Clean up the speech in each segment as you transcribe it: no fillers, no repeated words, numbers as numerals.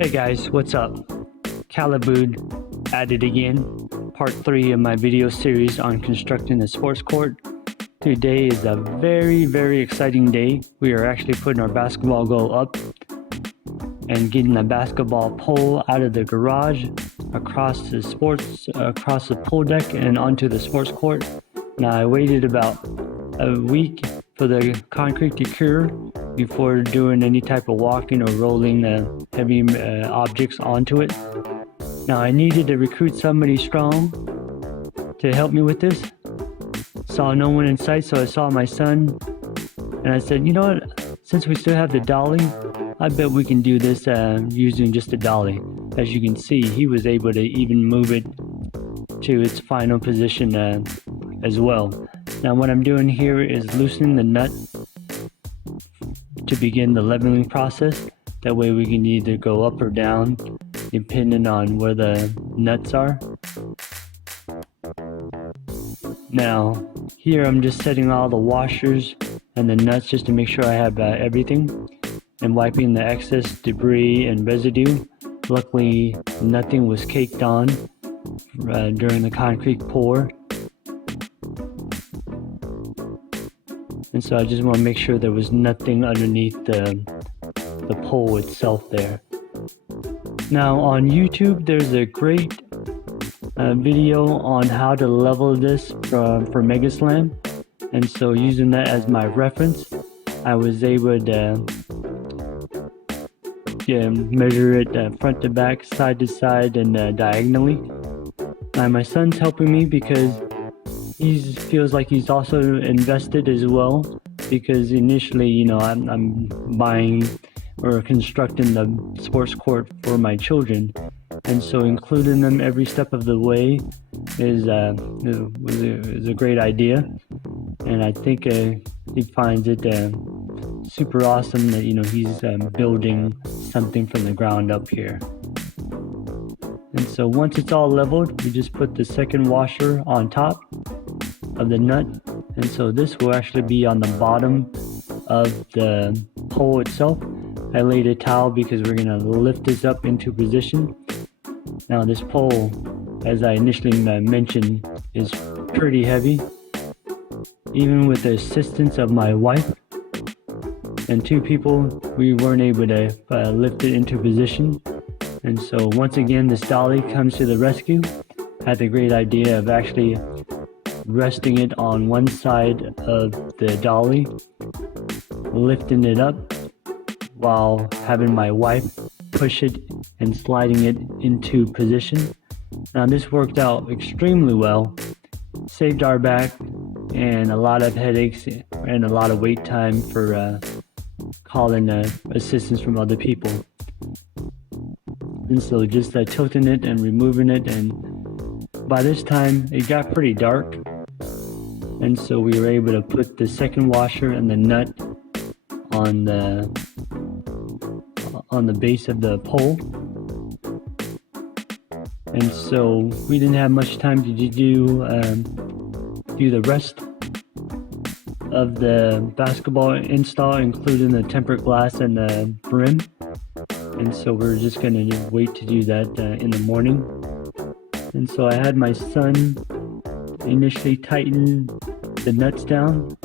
Hey guys, what's up? MacLeod at it again. Part 3 of my video series on constructing a sports court. Today is a very exciting day. We are actually putting our basketball goal up and getting the basketball pole out of the garage across the pool deck and onto the sports court. Now I waited about a week for the concrete to cure before doing any type of walking or rolling heavy objects onto it. Now I needed to recruit somebody strong to help me with this. Saw no one in sight, so I saw my son and I said, you know what, since we still have the dolly, I bet we can do this using just a dolly. As you can see, he was able to even move it to its final position as well. Now what I'm doing here is loosening the nut to begin the leveling process. That way we can either go up or down depending on where the nuts are. Now here I'm just setting all the washers and the nuts just to make sure I have everything, and wiping the excess debris and residue. Luckily nothing was caked on during the concrete pour. And so I just want to make sure there was nothing underneath the pole itself there. Now on YouTube there's a great video on how to level this for Mega Slam, and so using that as my reference, I was able to measure it front to back, side to side, and diagonally. Now my son's helping me because he feels like he's also invested as well, because initially, you know, I'm buying or constructing the sports court for my children, and so including them every step of the way is a great idea. And I think he finds it super awesome that, you know, he's building something from the ground up here. And so once it's all leveled, we just put the second washer on top of the nut, and so this will actually be on the bottom of the pole itself. I laid a towel because we're going to lift this up into position. Now this pole, as I initially mentioned, is pretty heavy. Even with the assistance of my wife and 2 people, we weren't able to lift it into position. And so once again, this dolly comes to the rescue. I had the great idea of actually resting it on one side of the dolly, lifting it up while having my wife push it and sliding it into position. Now this worked out extremely well, saved our back and a lot of headaches and a lot of wait time for calling assistance from other people. And so just tilting it and removing it, and by this time it got pretty dark, and so we were able to put the second washer and the nut on the base of the pole. And so we didn't have much time to do the rest of the basketball install, including the tempered glass and the brim. And so we're just going to wait to do that in the morning. And so I had my son initially tighten the nuts down,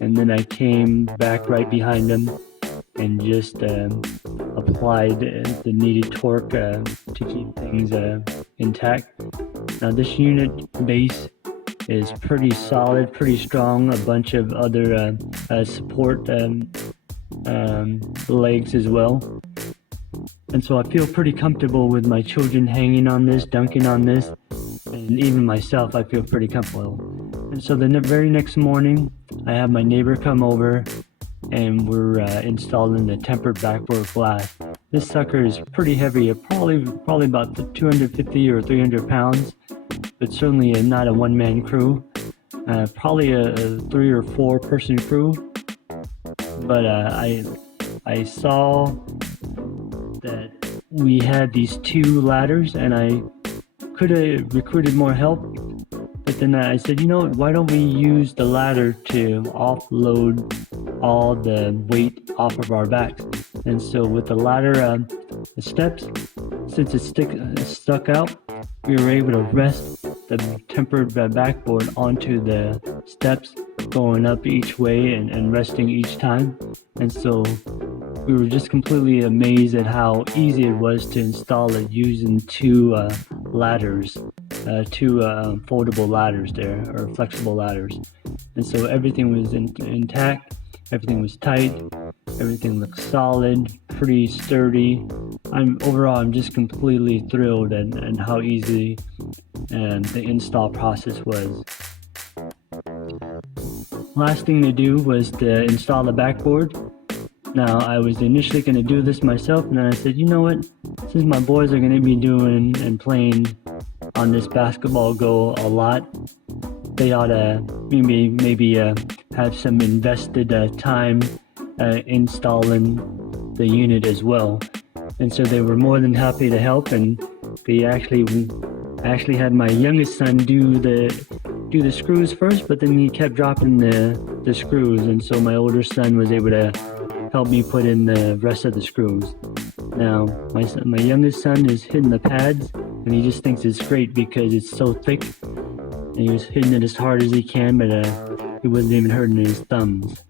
and then I came back right behind him and just applied the needed torque to keep things intact. Now this unit base is pretty solid, pretty strong, a bunch of other support legs as well. And so I feel pretty comfortable with my children hanging on this, dunking on this, and even myself, I feel pretty comfortable. And so the very next morning, I have my neighbor come over and we're installing the tempered backboard glass. This sucker is pretty heavy, probably about 250 or 300 pounds, but certainly not a one-man crew. Probably a 3 or 4 person crew. But I saw that we had these 2 ladders, and I could have recruited more help, but then I said, you know what, why don't we use the ladder to offload all the weight off of our backs? And so with the ladder the steps. Since it stuck out, we were able to rest the tempered backboard onto the steps, going up each way and resting each time. And so we were just completely amazed at how easy it was to install it using two ladders, two foldable ladders there, or flexible ladders. And so everything was intact, everything was tight, everything looked solid, pretty sturdy. I'm just completely thrilled at how easy the install process was. Last thing to do was to install the backboard. Now, I was initially going to do this myself, and then I said, you know what, since my boys are going to be doing and playing on this basketball goal a lot, they ought to maybe have some invested time installing the unit as well. And so they were more than happy to help, and they actually had my youngest son do the screws first, but then he kept dropping the screws, and so my older son was able to help me put in the rest of the screws. Now, my youngest son is hitting the pads, and he just thinks it's great because it's so thick, and he was hitting it as hard as he can, but he wasn't even hurting his thumbs.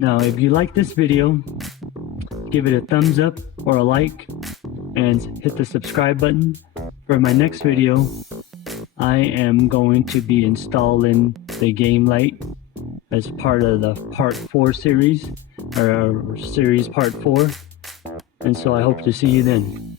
Now, if you like this video, give it a thumbs up or a like, and hit the subscribe button. For my next video, I am going to be installing the game light as part of the part 4 series, or series part 4. And so I hope to see you then.